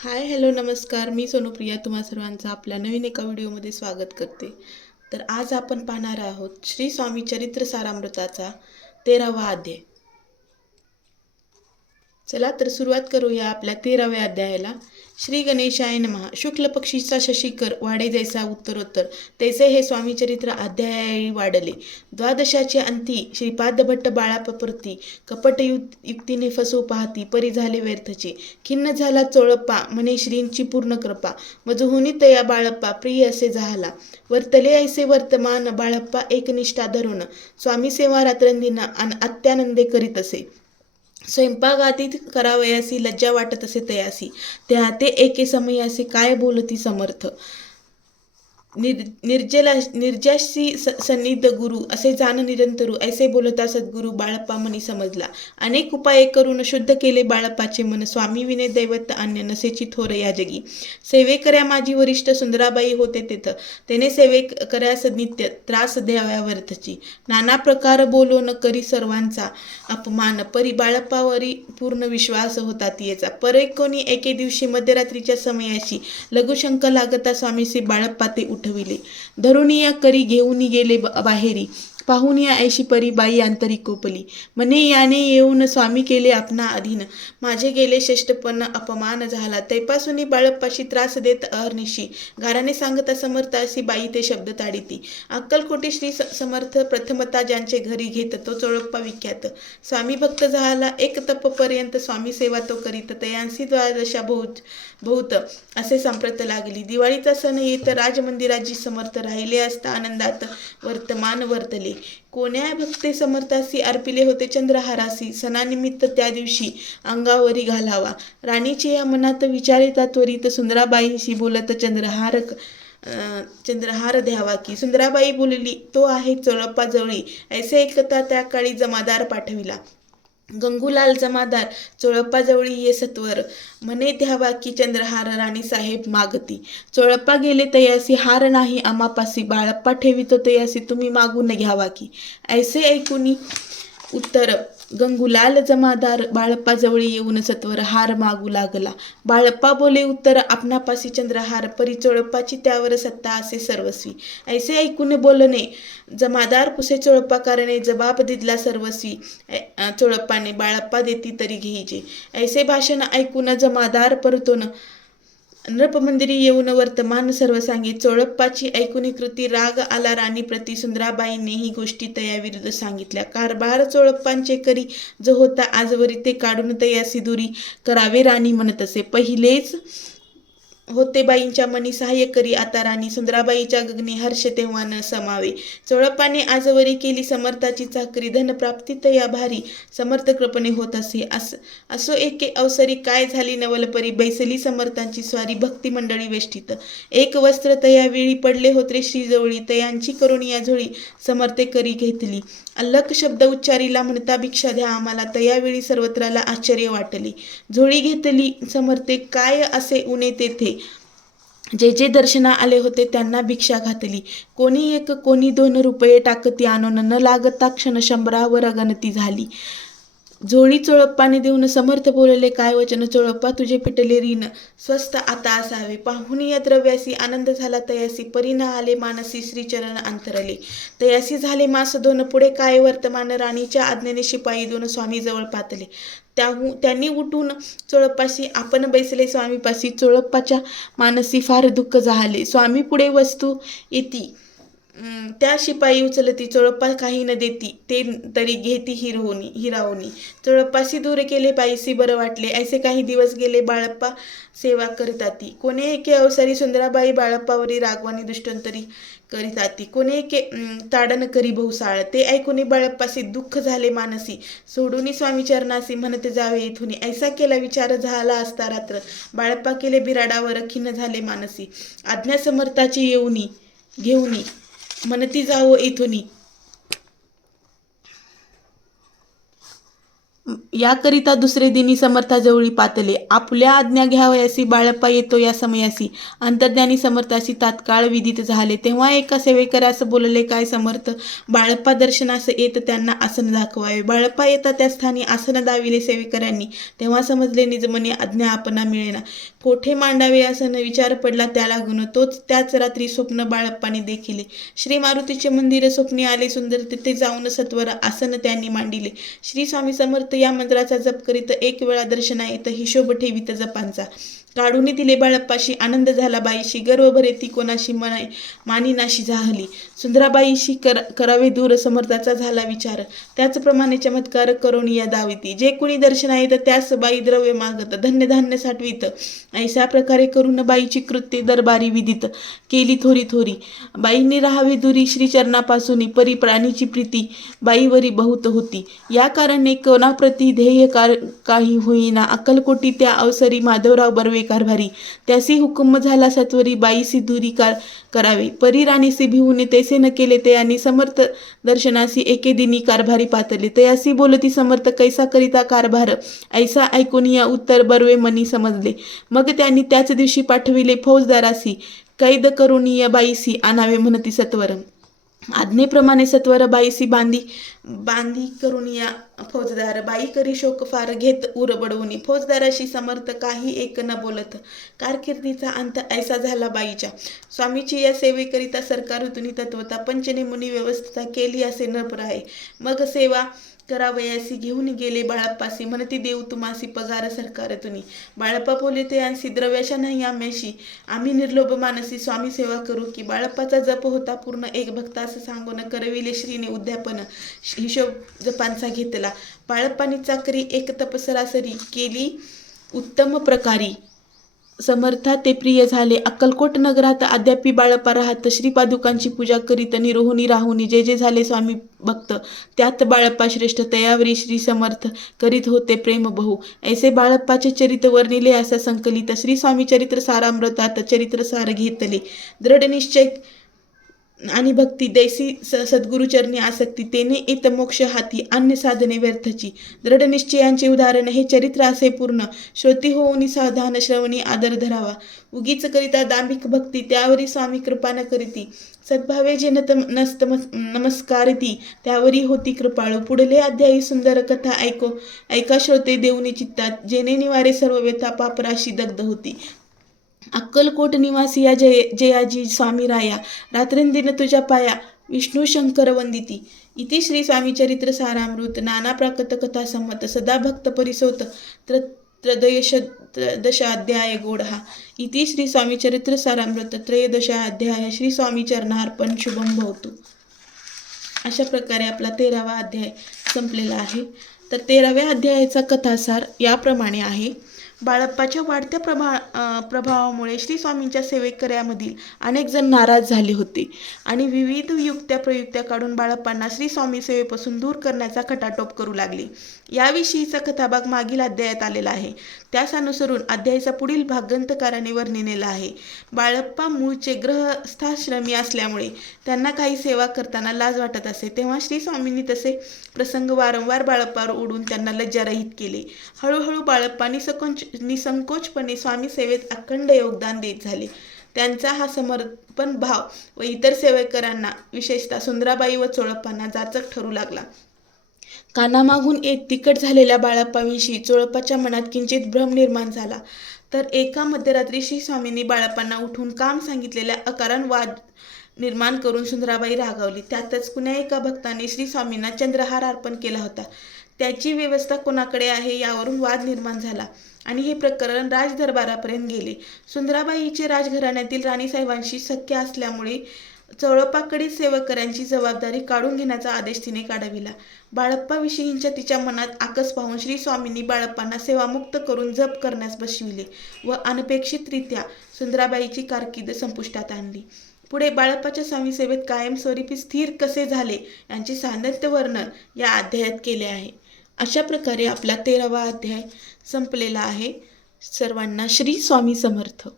Hi hello नमस्कार. मी सोनुप्रिया तुम्हा सर्वांचं आपल्या नवीन एका व्हिडिओमध्ये स्वागत करते. तर आज आपण पाहणार आहोत श्री स्वामी चरित्र सारामृताचा 13वा अध्याय. चला तर सुरुवात करूया आपल्या 13व्या अध्यायाला. श्री गणेशाय नमः. शुक्ल पक्षीचा शशिकर वाढे जैसा उत्तरोत्तर तैसे हे स्वामी चरित्र अध्यायी वाढले. द्वादशाचे अंती श्रीपाद भट्ट बाळापप्रती कपट युक्तीने फसवू पाहती परी झाले व्यर्थचे. खिन्न झाला चोळप्पा म्हणे श्रींची पूर्ण कृपा. मजहुनी तया बाळप्पा प्रिय असे झाला. वर्तले ऐसे वर्तमान बाळप्पा एकनिष्ठा धरून. स्वामी सेवा रात्रंदिन अत्यानंदे करीत असे. स्वयंपाकातीत करावयासी लज्जा वाटत असे तयासी. त्या ते एके समयासी काय बोलती समर्थ. निर्जाशी सन्निध गुरु असे जाण निरंतरू ऐसे बोलता सद्गुरु बाळप्पा मनी समजला. अनेक उपाय करून शुद्ध केले बाळप्पाचे मन. स्वामी विने दैवत अन्य नसेची थोर या जगी. सेवेकऱ्या माझी वरिष्ठ सुंदराबाई होते तेथ. त्याने सेवेकऱ्यास नित्य त्रास द्याव्यावरथची. नाना प्रकार बोलो न करी सर्वांचा अपमान. परी बाळप्पावरी पूर्ण विश्वास होता तियेचा. परे कोणी एके दिवशी मध्यरात्रीच्या समयाशी लघुशंक लागता स्वामीसी बाळप्पा ते उठविले. धरुनिया करी घेऊन गेले बाहेरी. पाहून या ऐशी परी बाई अंतरी कोपली. म्हणे याने येऊन स्वामी केले आपणा अधीन. माझे गेले श्रेष्ठपण अपमान झाला. तैपासून बाळप्पाशी त्रास देत अहर्निशी. गाराने सांगता समर्थ अशी बाई ते शब्द ताडिती. अक्कलकोटी श्री समर्थ प्रथमता ज्यांचे घरी घेत तो चोळप्पा विख्यात. स्वामी भक्त झाला एक तपपर्यंत स्वामी सेवा तो करीत. तयांसी द्वादशा बहुत असे संप्रत लागली. दिवाळीचा सण येत राजमंदिराजी समर्थ राहिले असता आनंदात वर्तमान वर्तले. कोण्या भक्ते समर्थासी अर्पिले होते चंद्रहारासी. सणानिमित्त त्या दिवशी अंगावरी घालावा. राणीचे या मनात विचारिता त्वरित. सुंदराबाईशी बोलत चंद्रहार द्यावा की. सुंदराबाई बोलली तो आहे चोळप्पा जवळी. ऐसे ऐकता त्या काळी जमादार पाठविला. गंगूलाल जमादार चोळप्पाजवळी ये सत्वर. म्हणे द्यावा की चंद्रहार राणीसाहेब मागती. चोळप्पा गेले तयासी हार नाही आमापासी. बाळप्पा ठेवितो तयासी तुम्ही मागून घ्यावा की. ऐसे ऐकुनी उत्तर गंगूलाल जमादार बाळप्पाजवळी येऊन सत्वर हार मागू लागला. बाळप्पा बोले उत्तर आपणापासी चंद्रहार. परी चोळप्पाची त्यावर सत्ता असे सर्वस्वी. ऐसे ऐकून बोलणे जमादार पुसे चोळप्पा कारणे जबाब दिदला सर्वस्वी. चोळप्पाने बाळप्पा देती तरी घेईजे. ऐसे भाषण ऐकून जमादार परतून नृपमंदिरी येऊन वर्तमान सर्व सांगे. चोळप्पाची ऐकुनी कृती राग आला राणी प्रती. सुंदराबाईने ही गोष्टी तयाविरुद्ध सांगितल्या. कारभार चोळप्पांचे करी जो होता आजवरी ते काढून तयासी दुरी करावे राणी म्हणत असे. पहिलेच होते बाईंच्या मनी सहाय्य करी आता राणी. सुंदराबाईच्या गगनी हर्ष तेव्हा न समावे. चोळप्पाने आजवरी केली समर्थाची चाकरी. धनप्राप्ती तया भारी समर्थ कृपणे होत असे. असो एके अवसरी काय झाली नवलपरी. बैसली समर्थांची स्वारी भक्ती मंडळी वेष्टीत. एक वस्त्र तया वेळी पडले होते श्रीजवळी. तयांची करून या झोळी समर्थे करी घेतली. अल्लख शब्द उच्चारीला म्हणता भिक्षा द्या आम्हाला. तयावेळी सर्वत्राला आश्चर्य वाटले. झोळी घेतली समर्थे काय असे उणे तेथे. जे जे दर्शना आले होते त्यांना भिक्षा घातली. कोणी एक कोणी 2 रुपये टाकती आणून. न लागता क्षण 100वर गणती झाली. झोळी चोळप्पाने देऊन समर्थ बोलले काय वचन. चोळप्पा तुझे पिटले ऋण स्वस्त आता असावे. पाहुणी या द्रव्यासी आनंद झाला तयासी. परीना आले मानसी श्रीचरण अंतरले. तयासी झाले मास 2 पुढे काय वर्तमान. राणीच्या आज्ञेने शिपाई 2 स्वामीजवळ पातले. त्यांनी उठून चोळप्पाशी आपण बैसले स्वामीपाशी. चोळप्पाच्या मानसी फार दुःख झाले. स्वामी पुढे वस्तू येती त्या शिपाई उचलती. चोळप्पा काही न देती ते तरी घेती हिरावणी. चोळप्पाशी दूर केले बाईसी बरं वाटले. ऐसे काही दिवस गेले बाळप्पा सेवा करीताती. कोणे एके अवसरी सुंदराबाई बाळप्पावरी रागवानी दुष्टंतरी करीताती. कोणे एके ताडन करी बहुसाळ. ते ऐकून बाळप्पाशी दुःख झाले मानसी. सोडूनी स्वामी चरणासी म्हणत जावे इथून. ऐसा केला विचार झाला असता रात्र. बाळप्पा केले बिराडावर खिन्न झाले मानसी. आज्ञा समर्थाची घेऊनी म्हणती जावो इथुनी. याकरिता दुसरे दिनी समर्थाजवळी पातले. आपल्या आज्ञा घ्यावयासी बाळप्पा येतो या समयासी. अंतर्ज्ञानी समर्थासी तात्काळ विदित झाले. तेव्हा एका सेवेकऱ्यास बोलले, काय समर्थ? बाळप्पा दर्शनास येत त्यांना आसन दाखवावे. बाळप्पा येता त्या स्थानी आसन दाविले सेवेकऱ्यांनी. तेव्हा समजले निजमनी आज्ञा आपणा मिळेना. कोठे मांडावे आसन विचार पडला त्याला गुण. तोच त्याच रात्री स्वप्न बाळप्पाने देखिले. श्री मारुतीचे मंदिर स्वप्नी आले सुंदर. तिथे जाऊन सत्वर आसन त्यांनी मांडिले. श्री स्वामी समर्थ या मंत्राचा जप करीत एक वेळा दर्शना येत हिशोब ठेवीत जपांचा. काढून दिले बाळप्पाशी आनंद झाला बाईशी. गर्व भरे ती कोणाशी मानिनाशी झाली. सुंदराबाईशी करावे दूर समर्थाचा झाला विचार. त्याचप्रमाणे चमत्कार करून या दाविती. जे कुणी दर्शना येत त्यास बाई द्रव्य मागत. धन्य धान्य साठवीत. ऐसा प्रकारे करून बाईची कृत्ये दरबारी विदित केली थोरी थोरी. बाईंनी राहावे दुरी श्रीचरणापासून. परी प्राणीची प्रीती बाईवरी बहुत होती. या कारणे कोणाप्रती ध्येय काही होईना. अक्कलकोटी त्या अवसरी माधवराव बर्वे कारभारी. त्यासी हुकुम झाला सत्वरी बाईसी दुरी करावे. परी राणीसी भिवून तैसे न केले. तयानी समर्थ दर्शनासी एके दिनी कारभारी पातले. तयासी बोलती समर्थ कैसा करिता कारभार. ऐसा ऐकून या उत्तर बर्वे मनी समजले. मग त्यांनी त्याच दिवशी पाठविले फौजदारासी. कैद करून या बाईसी आणावे म्हणती सत्वर. आज्ञेप्रमाणे सत्वर बाईसी बांधी करून या फौजदार. बाई करी शोक फार घेत उर बडवून. फौजदाराशी समर्थ काही एक न बोलत. कारकिर्दीचा अंत ऐसा झाला बाईच्या. स्वामीची या सेवेकरिता सरकार तुनी तत्वता. पंचने मुनी व्यवस्था केली असे न प्राय. मग सेवा करावयासी घेऊन गेले बाळप्पासी. म्हणती देऊ तुम्हासी पगार सरकार तुनी. बाळप्पा बोले ते यांसी द्रव्याशा नाही आम्याशी. आम्ही निर्लोभ मानसी स्वामी सेवा करू की. बाळप्पाचा जप होता पूर्ण एक भक्तास सांगून. करविले श्रीने उद्यापन हिशोब जपांचा घेतला. बाळप्पानी चाकरी एक तपसरासरी केली उत्तम प्रकारी. समर्था ते प्रिय झाले. अक्कलकोट नगरात अद्यापी बाळप्पा राहत. श्रीपादुकांची पूजा करीत निरोहुनी राहुनी. जे जे झाले स्वामी भक्त त्यात बाळप्पा श्रेष्ठ. तयावरी श्री समर्थ करीत होते प्रेम बहु. ऐसे बाळप्पाचे चरित्र वर्णिले असा संकलित. श्री स्वामी चरित्र सारामृतात चरित्र सार घेतले. दृढ निश्चय आणि भक्ती दैसी सद्गुरुचरणी आसक्ती. तेने इत मोक्ष हाती अन्य साधने व्यर्थची. दृढ निश्चयांचे उदाहरण हे चरित्र असे पूर्ण. श्रोती होऊनी सावधान श्रवणी आदर धरावा. उगीच करिता दांभिक भक्ती त्यावरी स्वामी कृपा न करीती. सद्भावे जे नमस्कारिती त्यावरी होती कृपाळू. पुढले अध्यायी सुंदर कथा ऐका श्रोते देऊनी चित्तात. जेणे निवारे सर्व व्यथा पापराशी दग्ध होती. अक्कलकोट निवासी या जयाजी स्वामी राया. रात्रंदिन तुझ्या पाया विष्णू शंकर वंदिती. इति श्री स्वामी चरित्र सारामृत. नाना प्राकृत कथा संमत. सदा भक्त परिसोत त्रयोदशाध्याय गोढा. इति श्री स्वामी चरित्र सारामृत त्रयोदशाध्याय. श्री स्वामी चरणार्पण शुभम भवतु. अशा प्रकारे आपला 13वा अध्याय संपलेला आहे. तर 13व्या अध्यायाचा कथासार याप्रमाणे आहे. बाळप्पाच्या वाढत्या प्रभावामुळे श्री स्वामींच्या सेवेकऱ्यामधील अनेक जण नाराज झाले होते आणि विविध युक्त्या प्रयुक्त्या काढून बाळप्पांना श्री स्वामी सेवेपासून दूर करण्याचा खटाटोप करू लागले. याविषयीचा कथाभाग मागील अध्यायात आलेला आहे. त्यास अनुसरून अध्यायाचा पुढील भाग ग्रंथकाराने वर्णिलेला आहे. बाळप्पा मूळचे गृहस्थाश्रमी असल्यामुळे त्यांना काही सेवा करताना लाज वाटत असे. तेव्हा श्री स्वामींनी तसे प्रसंग वारंवार बाळप्पावर ओढून त्यांना लज्जारहित केले. हळूहळू बाळप्पा निसंकोचपणे स्वामी सेवेत अखंड योगदान देत झाले. त्यांचा हा समर्पण भाव व इतर सेवेकरांना विशेषतः सुंदराबाई व चोळप्पांना जाचक ठरू लागला. कानामागून एक तिखट झालेल्या बाळप्पाविषयी चोळप्पाच्या मनात किंचित भ्रम निर्माण झाला. तर एका मध्यरात्री श्री स्वामींनी बाळप्पांना उठून काम सांगितलेल्या अकारण वाद निर्माण करून सुंदराबाई रागावली. त्यातच कुण्या एका भक्ताने श्री स्वामींना चंद्रहार अर्पण केला होता. त्याची व्यवस्था कोणाकडे आहे यावरून वाद निर्माण झाला आणि हे प्रकरण राजदरबारापर्यंत गेले. सुंदराबाईचे राजघराण्यातील राणीसाहेबांशी सख्य असल्यामुळे चोळप्पाकडील सेवकऱ्यांची जबाबदारी काढून घेण्याचा आदेश तिने काढविला. बाळप्पाविषयींच्या तिच्या मनात आकस पाहून श्री स्वामींनी बाळप्पांना सेवामुक्त करून जप करण्यास बसविले व अनपेक्षितरित्या सुंदराबाईची कारकीर्द संपुष्टात आणली. पुढे बाळप्पाच्या स्वामी सेवेत कायमस्वरूपी स्थिर कसे झाले यांचे सातत्य वर्णन या अध्यायात केले आहे. अशा प्रकारे आपला 13वा अध्याय संपलेला आहे. सर्वांना श्री स्वामी समर्थ.